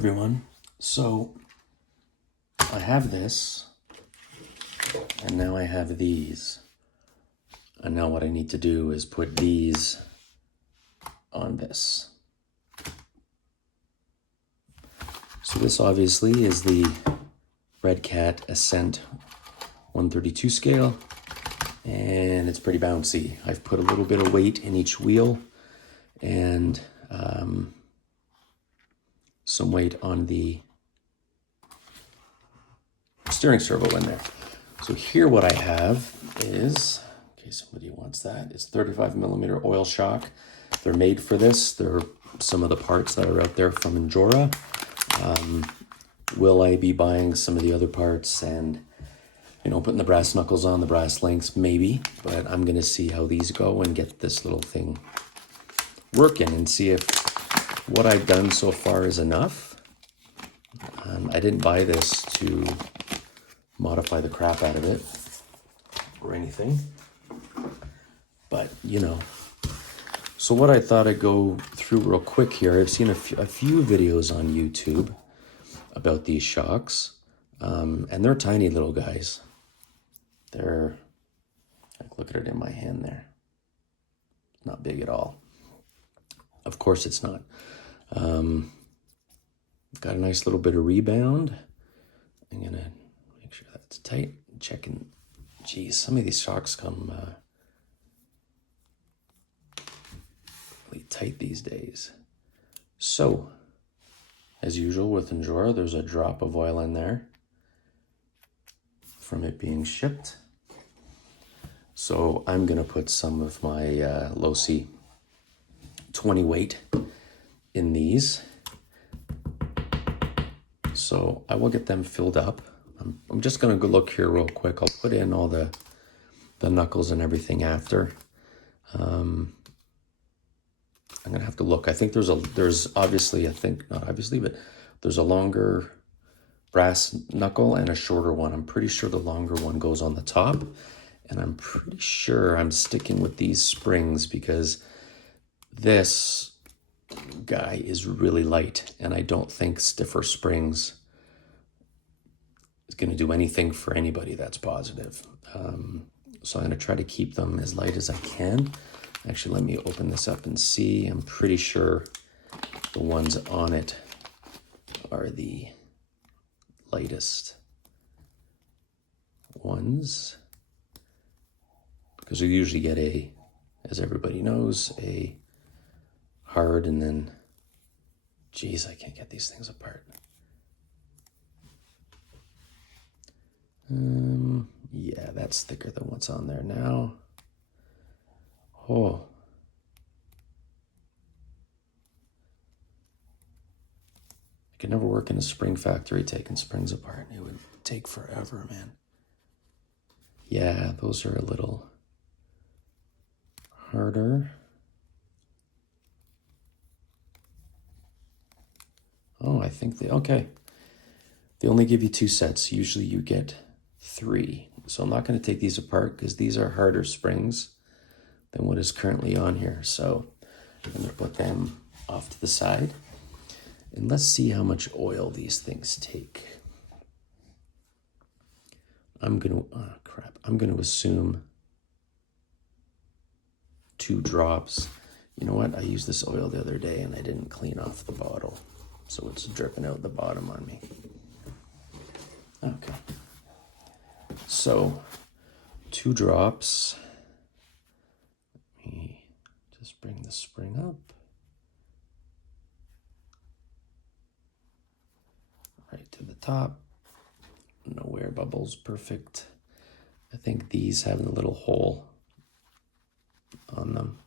everyone. So I have this, and now I have these. And now what I need to do is put these on this. So this obviously is the Redcat Ascent 132 scale, and it's pretty bouncy. I've put a little bit of weight in each wheel and some weight on the steering servo in there. So here what I have is, in case somebody wants that, is 35 millimeter oil shock. They're made for this. They're some of the parts that are out there from Endura. Will I be buying some of the other parts and, you know, putting the brass knuckles on, the brass links? Maybe, but I'm going to see how these go and get this little thing working and see if what I've done so far is enough. I didn't buy this to modify the crap out of it or anything, but you know. So what I thought I'd go through real quick here, I've seen a few videos on YouTube about these shocks, and they're tiny little guys. They're, like, look at it in my hand there. Not big at all. Of course it's not. Got a nice little bit of rebound. I'm gonna make sure that's tight. Checking, geez, some of these shocks come really tight these days. So, as usual with Endura, there's a drop of oil in there from it being shipped. So I'm gonna put some of my Losi 20 weight in these. So I will get them filled up. I'm just gonna go look here real quick. I'll put in all the knuckles and everything after. I'm gonna have to look. I think there's obviously, I think not obviously, but there's a longer brass knuckle and a shorter one. I'm pretty sure the longer one goes on the top, and I'm pretty sure I'm sticking with these springs because this guy is really light, and I don't think stiffer springs is going to do anything for anybody that's positive. So I'm going to try to keep them as light as I can. Actually, let me open this up and see. I'm pretty sure the ones on it are the lightest ones, because we usually get a, as everybody knows, a hard, and then, geez, I can't get these things apart. Yeah, that's thicker than what's on there now. Oh. I could never work in a spring factory taking springs apart. It would take forever, man. Yeah, those are a little harder. Oh, I think okay. They only give you 2 sets. Usually you get 3. So I'm not going to take these apart because these are harder springs than what is currently on here. So I'm going to put them off to the side. And let's see how much oil these things take. I'm going to assume 2 drops. You know what? I used this oil the other day and I didn't clean off the bottle, so it's dripping out the bottom on me. Okay. So 2 drops. Let me just bring the spring up. Right to the top. No air bubbles, perfect. I think these have a little hole on them.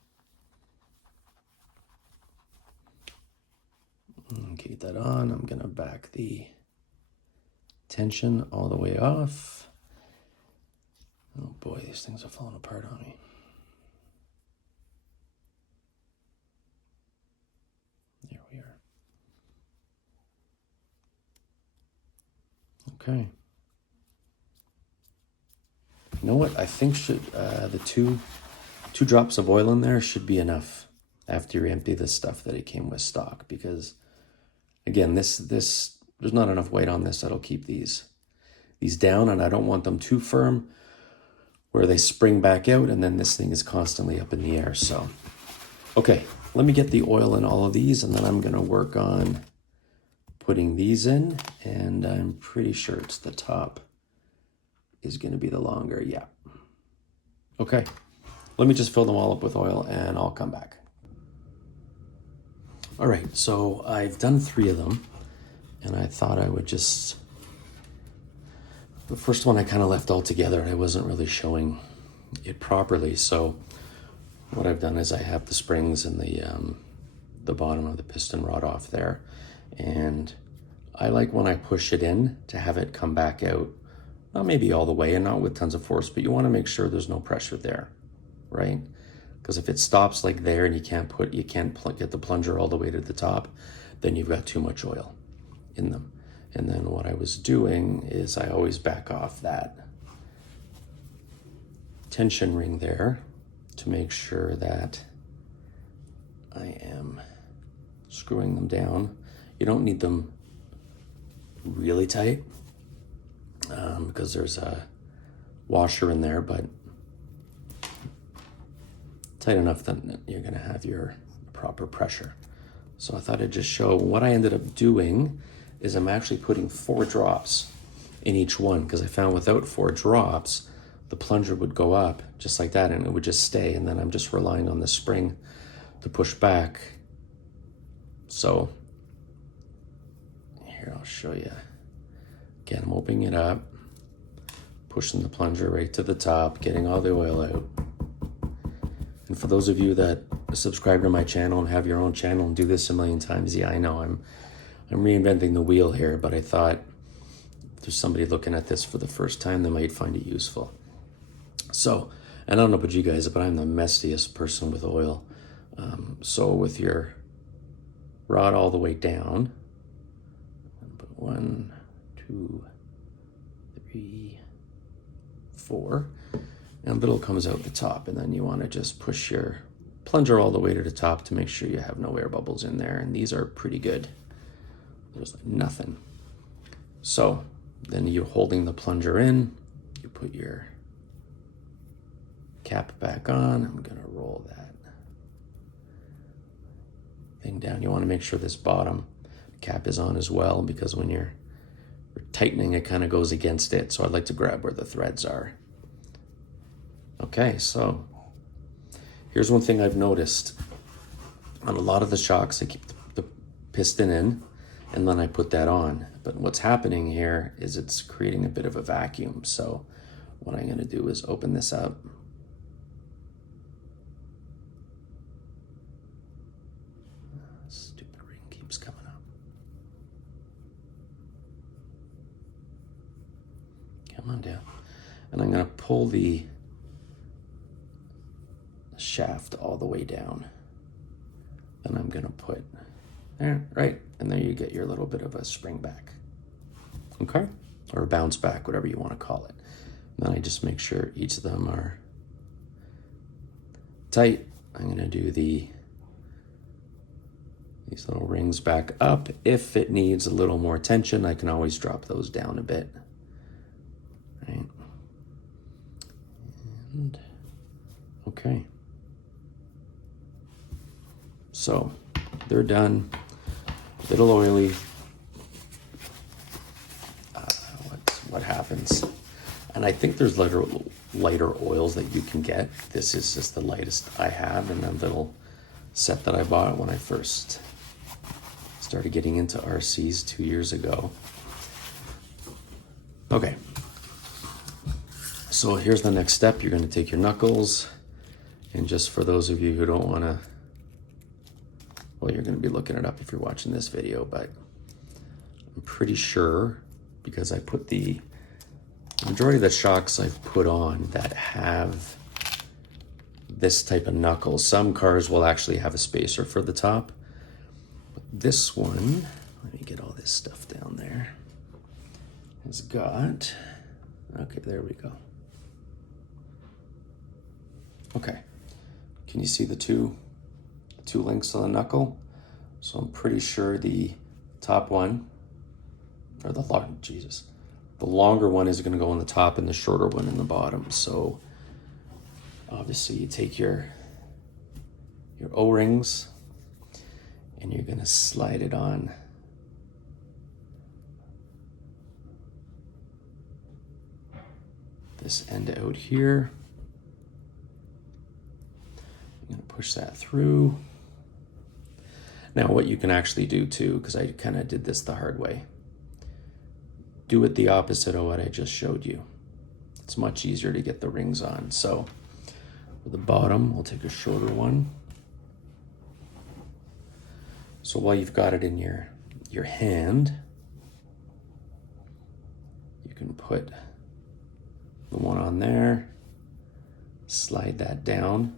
Keep that on. I'm gonna back the tension all the way off. Oh boy, these things are falling apart on me. There we are. Okay. You know what? I think the two drops of oil in there should be enough after you empty the stuff that it came with stock, because Again, there's not enough weight on this that'll keep these down, and I don't want them too firm where they spring back out and then this thing is constantly up in the air. So, okay, let me get the oil in all of these, and then I'm gonna work on putting these in, and I'm pretty sure it's the top is gonna be the longer, yeah. Okay, let me just fill them all up with oil and I'll come back. All right, so I've done 3 of them, and I thought I would just, the first one I kind of left all together and I wasn't really showing it properly. So what I've done is I have the springs and the bottom of the piston rod off there. And I like when I push it in to have it come back out, not maybe all the way and not with tons of force, but you want to make sure there's no pressure there, right? Because if it stops like there and you can't get the plunger all the way to the top, then you've got too much oil in them. And then what I was doing is I always back off that tension ring there to make sure that I am screwing them down. You don't need them really tight because there's a washer in there, but tight enough that you're gonna have your proper pressure. So I thought I'd just show what I ended up doing is I'm actually putting 4 drops in each one, because I found without 4 drops, the plunger would go up just like that and it would just stay, and then I'm just relying on the spring to push back. So here, I'll show you. Again, I'm opening it up, pushing the plunger right to the top, getting all the oil out. And for those of you that subscribe to my channel and have your own channel and do this a million times, yeah, I know I'm reinventing the wheel here, but I thought if there's somebody looking at this for the first time, they might find it useful. So, and I don't know about you guys, but I'm the messiest person with oil. So with your rod all the way down, put 1, 2, 3, 4, and little comes out the top, and then you want to just push your plunger all the way to the top to make sure you have no air bubbles in there, and these are pretty good. There's like nothing. So then you're holding the plunger in, you put your cap back on. I'm gonna roll that thing down. You want to make sure this bottom cap is on as well, because when you're tightening, it kind of goes against it. So I'd like to grab where the threads are. Okay, so here's one thing I've noticed. On a lot of the shocks, I keep the piston in, and then I put that on. But what's happening here is it's creating a bit of a vacuum. So what I'm gonna do is open this up. Stupid ring keeps coming up. Come on down. And I'm gonna pull the shaft all the way down. And I'm gonna put there, right? And there you get your little bit of a spring back. Okay? Or a bounce back, whatever you want to call it. And then I just make sure each of them are tight. I'm gonna do these little rings back up. If it needs a little more tension, I can always drop those down a bit. Right? And okay. So they're done. A little oily. What happens? And I think there's lighter oils that you can get. This is just the lightest I have in that little set that I bought when I first started getting into RCs 2 years ago. Okay. So here's the next step. You're going to take your knuckles, and just for those of you who don't want to, well, you're going to be looking it up if you're watching this video, but I'm pretty sure, because I put the majority of the shocks I've put on that have this type of knuckle. Some cars will actually have a spacer for the top. But this one, let me get all this stuff down there, has got, okay, there we go. Okay, can you see the two links on the knuckle? So I'm pretty sure the top one, or the longer one is going to go on the top and the shorter one in the bottom. So obviously you take your O-rings and you're going to slide it on this end out here. I'm going to push that through. Now what you can actually do too, because I kind of did this the hard way, do it the opposite of what I just showed you. It's much easier to get the rings on. So for the bottom, we'll take a shorter one. So while you've got it in your hand, you can put the one on there, slide that down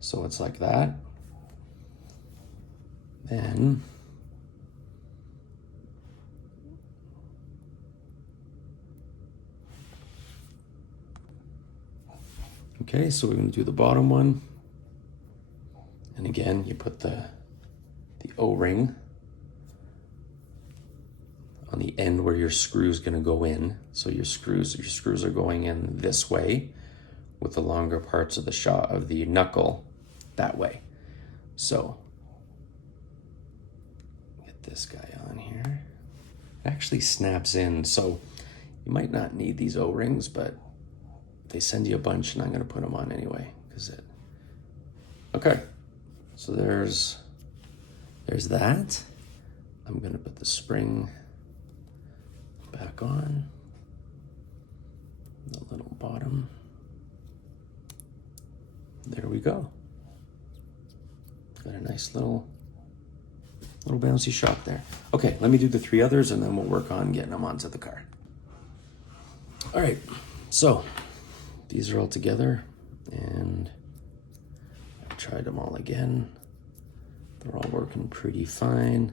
so it's like that. Then okay, so we're going to do the bottom one. And again, you put the O-ring on the end where your screw is going to go in. So your screws are going in this way, with the longer parts of the knuckle that way. So get this guy on here. It actually snaps in, so you might not need these O-rings, but they send you a bunch and I'm going to put them on anyway. Okay, so there's that. I'm going to put the spring back on the little bottom. There we go. Got a nice little bouncy shot there. Okay, let me do the 3 others and then we'll work on getting them onto the car. All right, so these are all together and I tried them all again. They're all working pretty fine.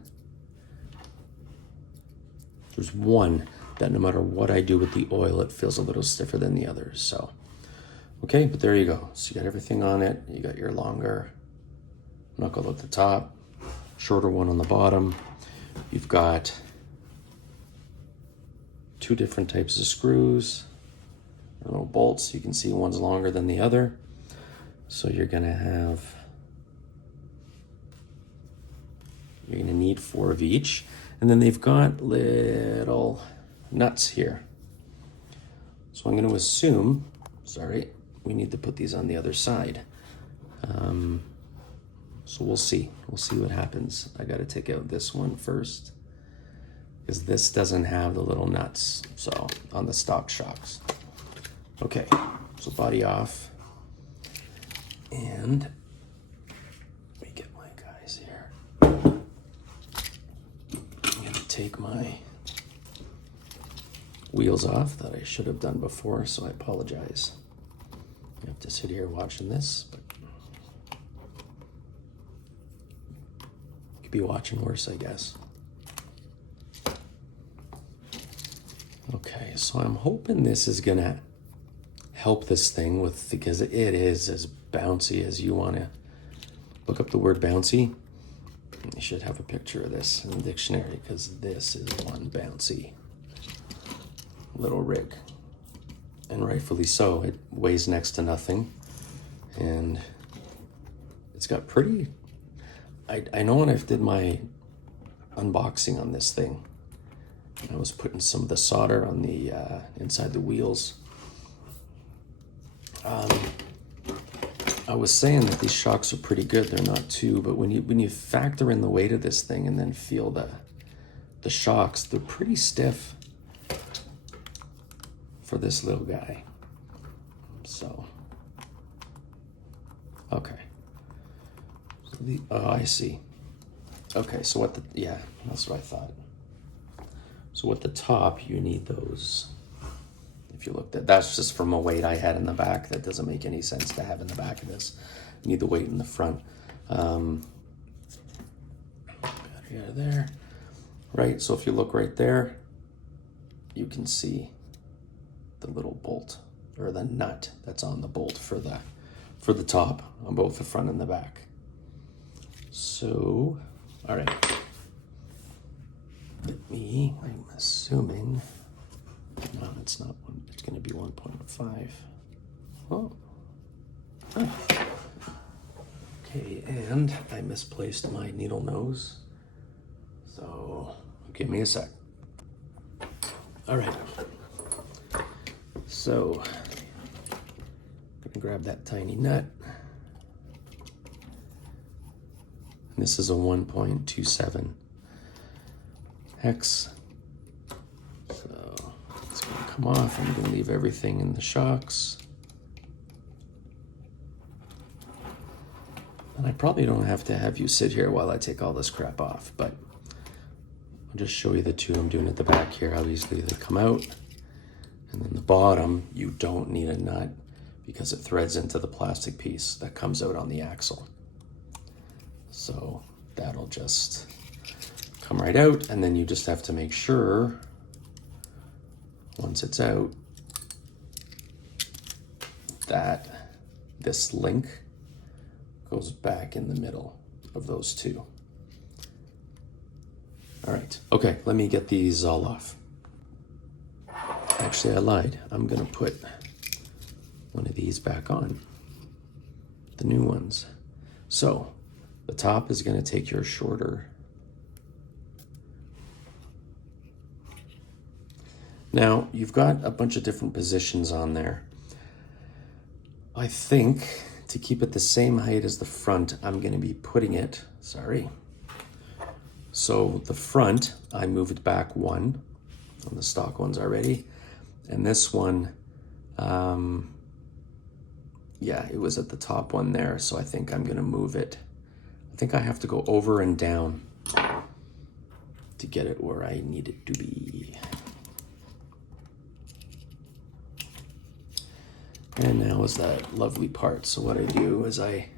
There's one that no matter what I do with the oil, it feels a little stiffer than the others. So, okay, but there you go. So you got everything on it. You got your longer knuckle at the top, shorter one on the bottom. You've got 2 different types of screws, little bolts. You can see one's longer than the other. So you're gonna need 4 of each. And then they've got little nuts here. So I'm gonna assume, we need to put these on the other side. So we'll see what happens. I gotta take out this one first, because this doesn't have the little nuts, so on the stock shocks. Okay, so body off. And let me get my guys here. I'm gonna take my wheels off that I should have done before, so I apologize. I have to sit here watching this, but you could be watching worse, I guess. Okay, so I'm hoping this is gonna help this thing because it is as bouncy as you want to. Look up the word bouncy. You should have a picture of this in the dictionary, because this is one bouncy little rig, and rightfully so. It weighs next to nothing, and it's got pretty. I know when I did my unboxing on this thing, I was putting some of the solder on the inside the wheels. I was saying that these shocks are pretty good. They're not too, but when you factor in the weight of this thing and then feel the shocks, they're pretty stiff for this little guy. So, okay. So I see. Okay, so that's what I thought. So at the top, you need those. If you looked at that's just from a weight I had in the back. That doesn't make any sense to have in the back of this. You need the weight in the front. Got it out of there. Right, so if you look right there, you can see the little bolt, or the nut that's on the bolt for the top on both the front and the back. So, all right. be, I'm assuming, no, it's not one, it's going to be 1.5. Oh. Oh. Okay, and I misplaced my needle nose. So give me a sec. All right. So I'm gonna grab that tiny nut. And this is a 1.27 hex. So it's gonna come off. I'm gonna leave everything in the shocks. And I probably don't have to have you sit here while I take all this crap off, but I'll just show you the two I'm doing at the back here. Obviously they come out, and then the bottom, you don't need a nut because it threads into the plastic piece that comes out on the axle. So that'll just come right out, and then you just have to make sure once it's out that this link goes back in the middle of those two. All right, okay, let me get these all off. Actually, I lied. I'm gonna put one of these back on, the new ones. So the top is gonna take your shorter. Now, you've got a bunch of different positions on there. I think to keep it the same height as the front, I'm gonna be putting it, so the front, I moved back one on the stock ones already. And this one, yeah, it was at the top one there. So I think I'm gonna move it. I think I have to go over and down to get it where I need it to be. And now is that lovely part. So what I do is I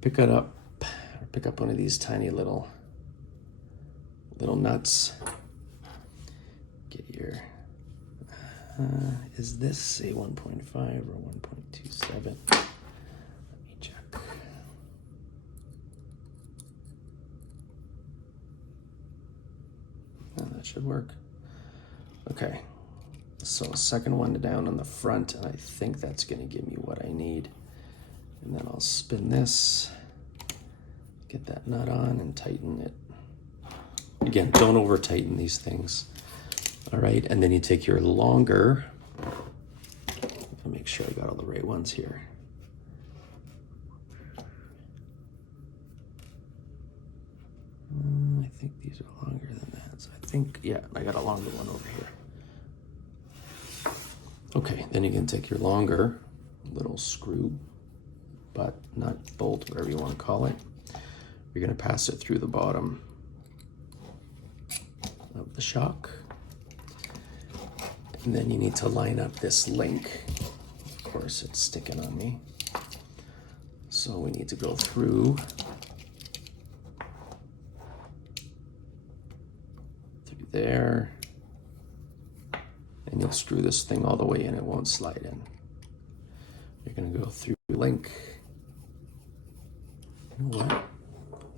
pick up one of these tiny little nuts. Get your, is this a 1.5 or 1.27? Let me check. Oh, that should work. Okay. So second one down on the front, and I think that's gonna give me what I need. And then I'll spin this, get that nut on and tighten it. Again, don't over tighten these things. All right, and then you take your longer, I'll make sure I got all the right ones here. I think these are longer than that. So I think, yeah, I got a longer one over here. Okay, then you can take your longer little screw, butt, nut, bolt, whatever you want to call it. You're gonna pass it through the bottom of the shock. And then you need to line up this link. Of course, it's sticking on me. So we need to go through there. And you'll screw this thing all the way in, it won't slide in. You're gonna go through link. You know what? I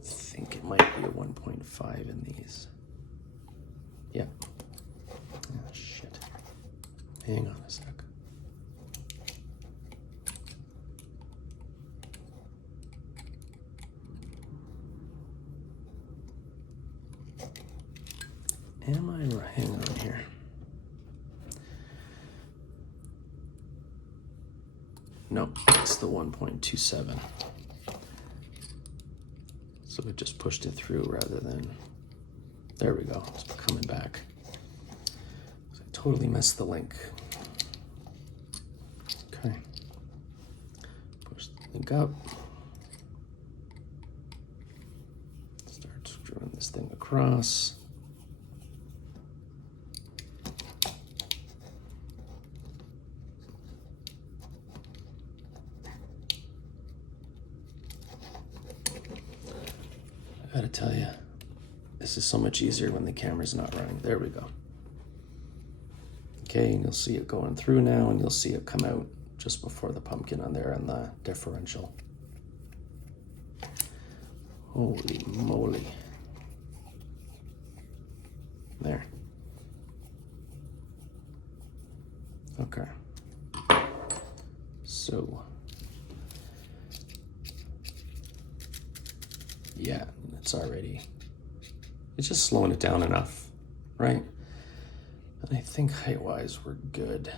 think it might be a 1.5 in these. Yeah. Oh, shit. Hang on a sec. Am I right? Hang on here. No, it's the 1.27. So it just pushed it through rather than, there we go, it's coming back. So I totally messed the link. Okay. Push the link up. Start screwing this thing across. I gotta tell you, this is so much easier when the camera's not running. There we go. Okay, and you'll see it going through now, and you'll see it come out just before the pumpkin on there on the differential. Holy moly. Yeah, it's just slowing it down enough, right? And I think height-wise we're good.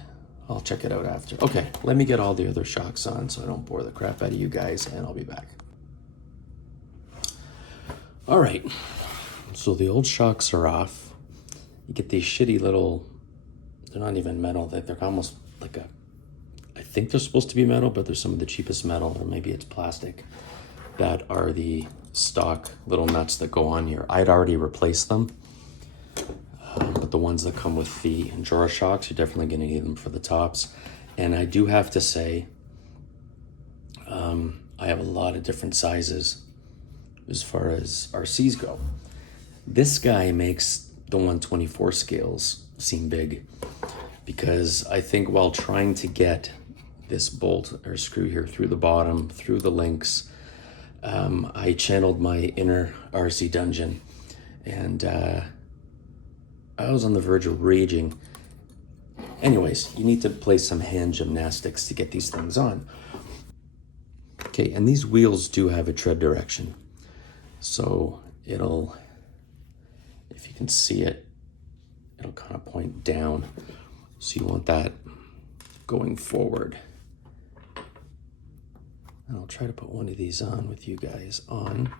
I'll check it out after. Okay, let me get all the other shocks on so I don't bore the crap out of you guys, and I'll be back. All right, so the old shocks are off. You get these shitty little, they're not even metal, they're almost like I think they're supposed to be metal, but they're some of the cheapest metal, or maybe it's plastic, that are the stock little nuts that go on here. I'd already replaced them, but the ones that come with the Endura shocks, you're definitely going to need them for the tops. And I do have to say, I have a lot of different sizes as far as RCs go. This guy makes the 124 scales seem big, because I think while trying to get this bolt or screw here through the bottom, through the links, I channeled my inner RC dungeon, and I was on the verge of raging. Anyways, you need to play some hand gymnastics to get these things on. Okay, and these wheels do have a tread direction. So it'll, if you can see it, it'll kind of point down. So you want that going forward. And I'll try to put one of these on with you guys on,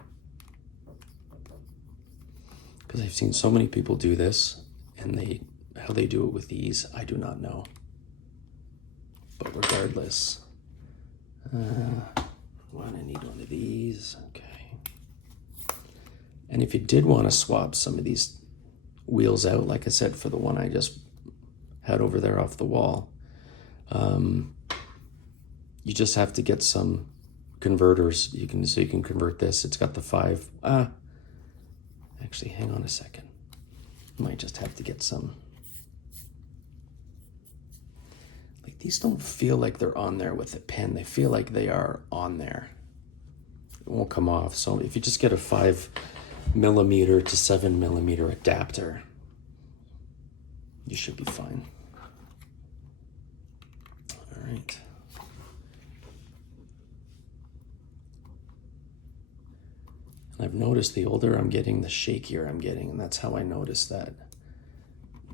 because I've seen so many people do this, and how they do it with these, I do not know. But regardless, I'm gonna need one of these. Okay. And if you did want to swap some of these wheels out, like I said, for the one I just had over there off the wall, you just have to get some converters. So you can convert this. It's got the 5. Actually, hang on a second. Might just have to get some. Like, these don't feel like they're on there with a pin. They feel like they are on there. It won't come off. So if you just get a 5mm to 7mm adapter, you should be fine. All right. And I've noticed the older I'm getting, the shakier I'm getting, and that's how I noticed that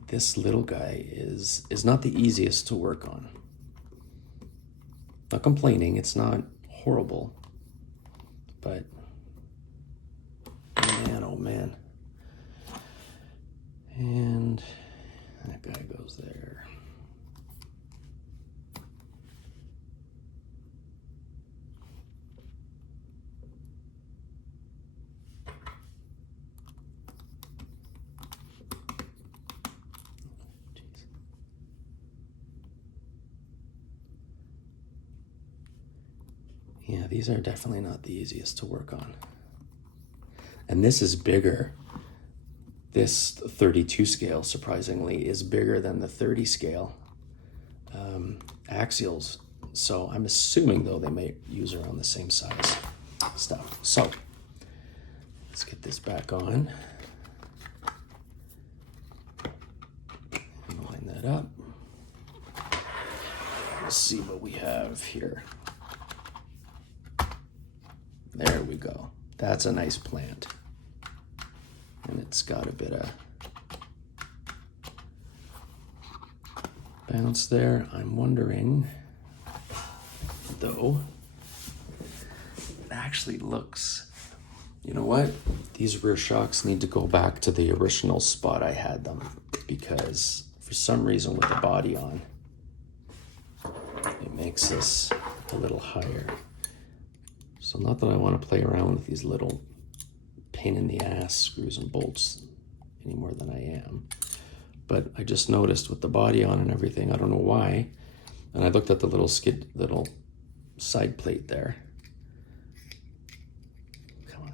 this little guy is not the easiest to work on. Not complaining, it's not horrible, but man, oh man. And that guy goes there. Yeah, these are definitely not the easiest to work on. And this is bigger. This 32 scale, surprisingly, is bigger than the 30 scale axials. So I'm assuming, though, they may use around the same size stuff. So let's get this back on. And line that up. Let's see what we have here. There we go. That's a nice plant. And it's got a bit of bounce there. I'm wondering, though, it actually looks, you know what? These rear shocks need to go back to the original spot I had them, because for some reason with the body on, it makes this a little higher. So not that I want to play around with these little pain in the ass screws and bolts any more than I am. But I just noticed with the body on and everything, I don't know why. And I looked at the little side plate there. Come on.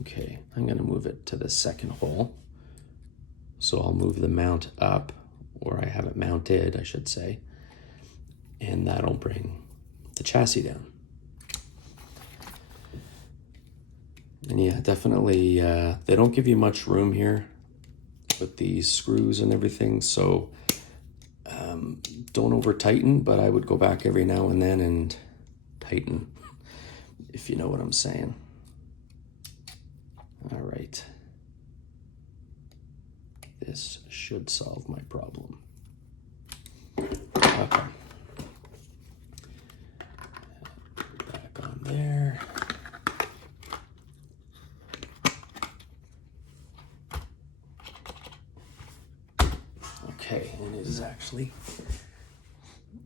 Okay, I'm gonna move it to the second hole. So I'll move the mount up, or I have it mounted, I should say, and that'll bring the chassis down. And yeah, definitely, they don't give you much room here with these screws and everything, so Don't over tighten, but I would go back every now and then and tighten, if you know what I'm saying. All right. This should solve my problem. Okay. Back on there. Okay, and it is actually,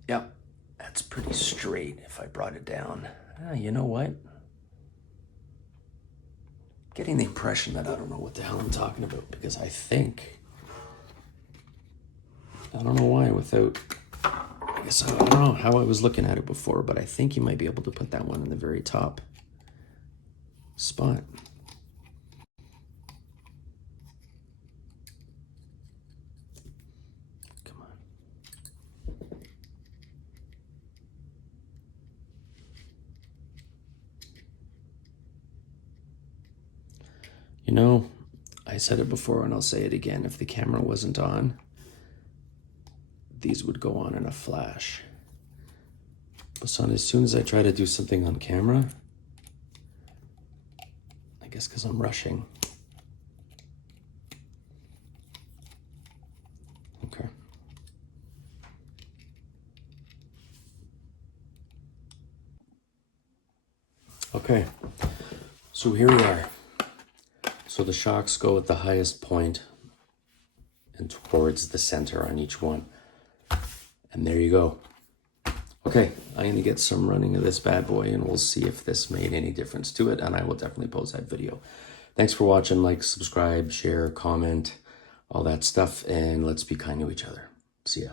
yep, that's pretty straight if I brought it down. You know what? Getting the impression that I don't know what the hell I'm talking about, because I think, I don't know why without, I guess I don't know how I was looking at it before, but I think you might be able to put that one in the very top spot. Come on. You know, I said it before and I'll say it again. If the camera wasn't on, these would go on in a flash. So as soon as I try to do something on camera, I guess because I'm rushing. Okay. Okay, so here we are. So the shocks go at the highest point and towards the center on each one. And there you go. Okay, I'm gonna get some running of this bad boy and we'll see if this made any difference to it, and I will definitely post that video. Thanks for watching. Like, subscribe, share, comment, all that stuff, and let's be kind to each other. See ya.